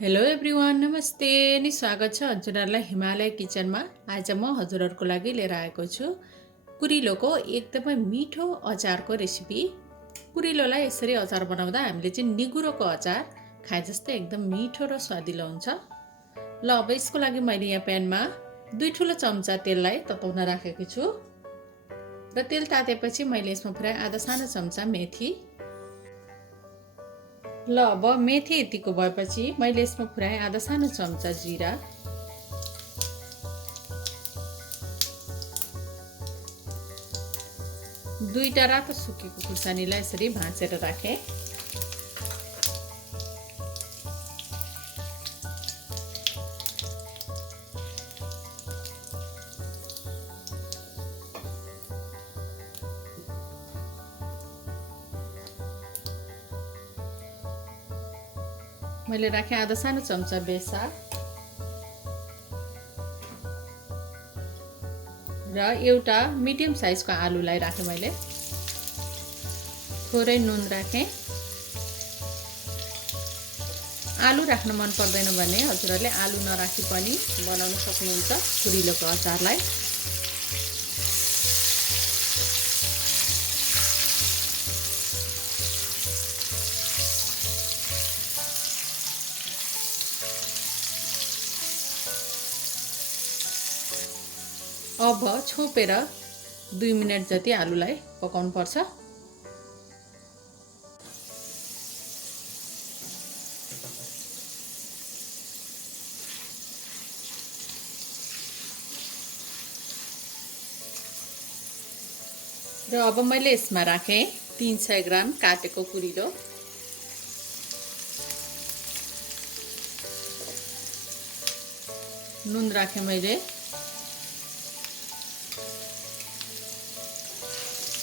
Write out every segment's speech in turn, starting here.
Hello everyone, नमस्ते अनि स्वागत छ हजुरहरूलाई हिमालय किचनमा। आज म हजुरहरूको लागि लिएर आएको छु कुरिलोको एकदमै मिठो अचारको रेसिपी। कुरिलोलाई यसरी अचार बनाउँदा हामीले चाहिँ निगुरोको अचार खाए जस्तै एकदम मिठो र स्वादिलो हुन्छ। ल अब यसको लागि मैले यहाँ प्यानमा 2 ठुलो चम्चा तेललाई तताउन राखेको छु र तेल तातेपछि मैले यसमा पुरा आधा सानो चम्चा मेथी। ल अब मेथी यतिको भएपछि मैले यसमा पुऱ्याएँ आधा सानो चम्चा जिरा, दुईटा रातो सुकेको खुर्सानीलाई यसरी भाँचेर राखेँ। मैले राखेँ आधा सानो चम्चा बेसार र एउटा मिडियम साइजको आलुलाई राखेँ। मैले थोरै नुन राखेँ। आलु राख्न मन पर्दैन भने हजुरहरूले आलु नराखी पनि बनाउन सक्नुहुन्छ कुरिलोको अचारलाई। अब छोपेर 2 मिनेट जति आलुलाई पकाउनु पर्छ। र अब मैले यसमा राखेँ 300 ग्राम काटेको कुरिलो, नुन राखेँ मैले।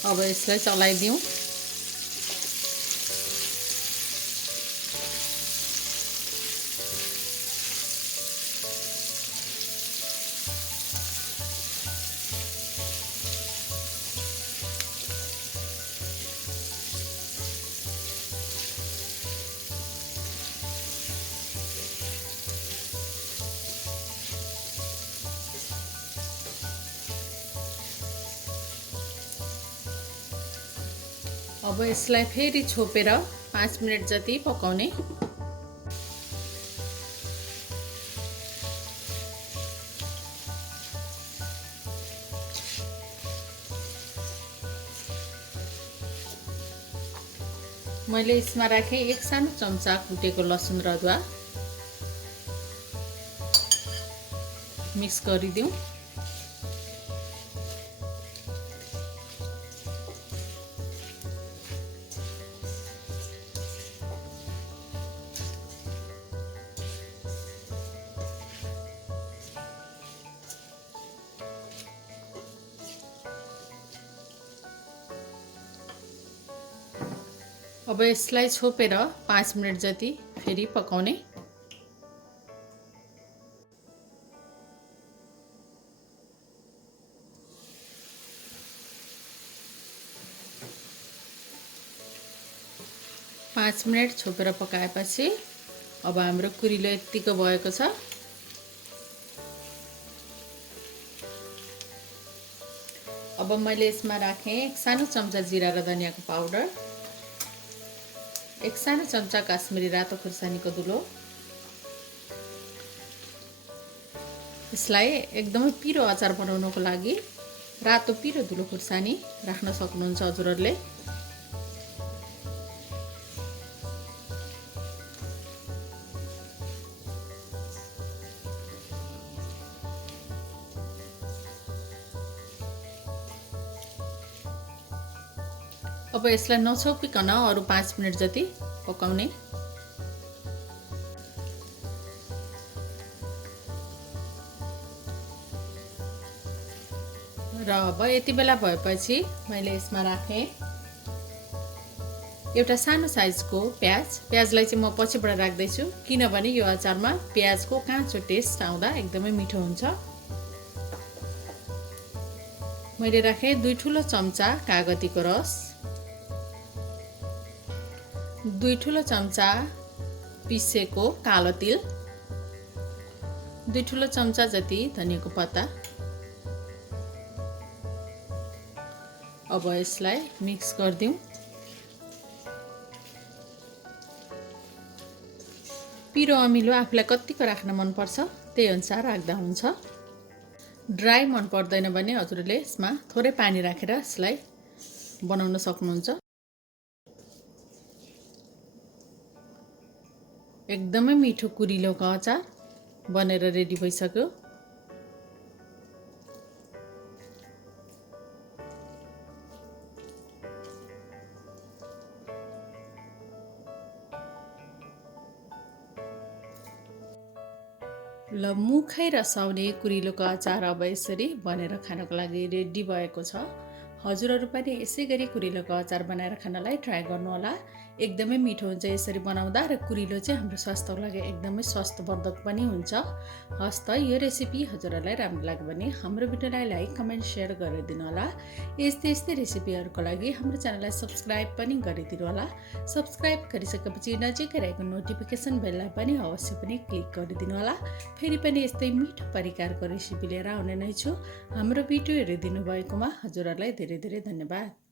अब यसलाई चलाइदिउँ। अब यसलाई फेरि छोपेर 5 मिनेट जति पकाउने। मैले यसमा राखेँ 1 सानो चम्चा कुटेको लसुन र अदुवा। मिक्स गरिदिउँ। अब यसलाई छोपेर 5 मिनेट जति फेरि पकाउने। पाँच मिनेट छोपेर पकाएपछि अब हाम्रो कुरिलो यतिको भएको छ। अब मैले यसमा राखेँ 1 सानो चम्चा जिरा र धनियाको पाउडर, 1 सानो चम्चा काश्मिरी रातो खुर्सानीको धुलो। यसलाई एकदमै पिरो अचार बनाउनको लागि रातो पिरो धुलो खुर्सानी राख्न सक्नुहुन्छ हजुरहरूले। अब यसलाई नछोपिकन अरु 5 मिनेट जति पकाउने। र अब यति बेला भएपछि मैले यसमा राखेँ एउटा सानो साइजको प्याजलाई चाहिँ म पछिबाट राख्दैछु किनभने यो अचारमा प्याजको काँचो टेस्ट आउँदा एकदमै मिठो हुन्छ। मैले राखेँ 2 ठुलो चम्चा कागतीको रस, 2 ठुलो चम्चा पिसेको कालो तिल, 2 ठुलो चम्चा जति धनियाको पत्ता। अब यसलाई मिक्स गरिदिउँ। पिरो अमिलो आफूलाई कतिको राख्न मनपर्छ त्यही अनुसार राख्दा हुन्छ। ड्राई मन पर्दैन भने हजुरले यसमा थोरै पानी राखेर यसलाई बनाउन सक्नुहुन्छ। एकदमै मिठो कुरिलोको अचार बनेर रेडी भइसक्यो। ल मुखै रसाउने कुरिलोको अचार अब यसरी बनेर खानको लागि रेडी भएको छ। हजुरहरू पनि यसै गरी कुरिलोको अचार बनाएर खानलाई ट्राई गर्नुहोला। एकदमै मिठो हुन्छ यसरी बनाउँदा र कुरिलो चाहिँ हाम्रो स्वास्थ्यको लागि एकदमै स्वास्थ्यवर्धक पनि हुन्छ। हस् त यो रेसिपी हजुरहरूलाई राम्रो लाग्यो भने हाम्रो भिडियोलाई लाइक कमेन्ट सेयर गरिदिनु होला। यस्तै रेसिपीहरूको लागि हाम्रो च्यानललाई सब्सक्राइब पनि गरिदिनु होला। सब्सक्राइब गरिसकेपछि नजिकै रहेको नोटिफिकेसन बेललाई पनि अवश्य पनि क्लिक गरिदिनु होला। फेरि पनि यस्तै मिठो परिकारको रेसिपी लिएर आउने नै छु। हाम्रो भिडियो हेरिदिनु भएकोमा हजुरहरूलाई धेरै धेरै धन्यवाद।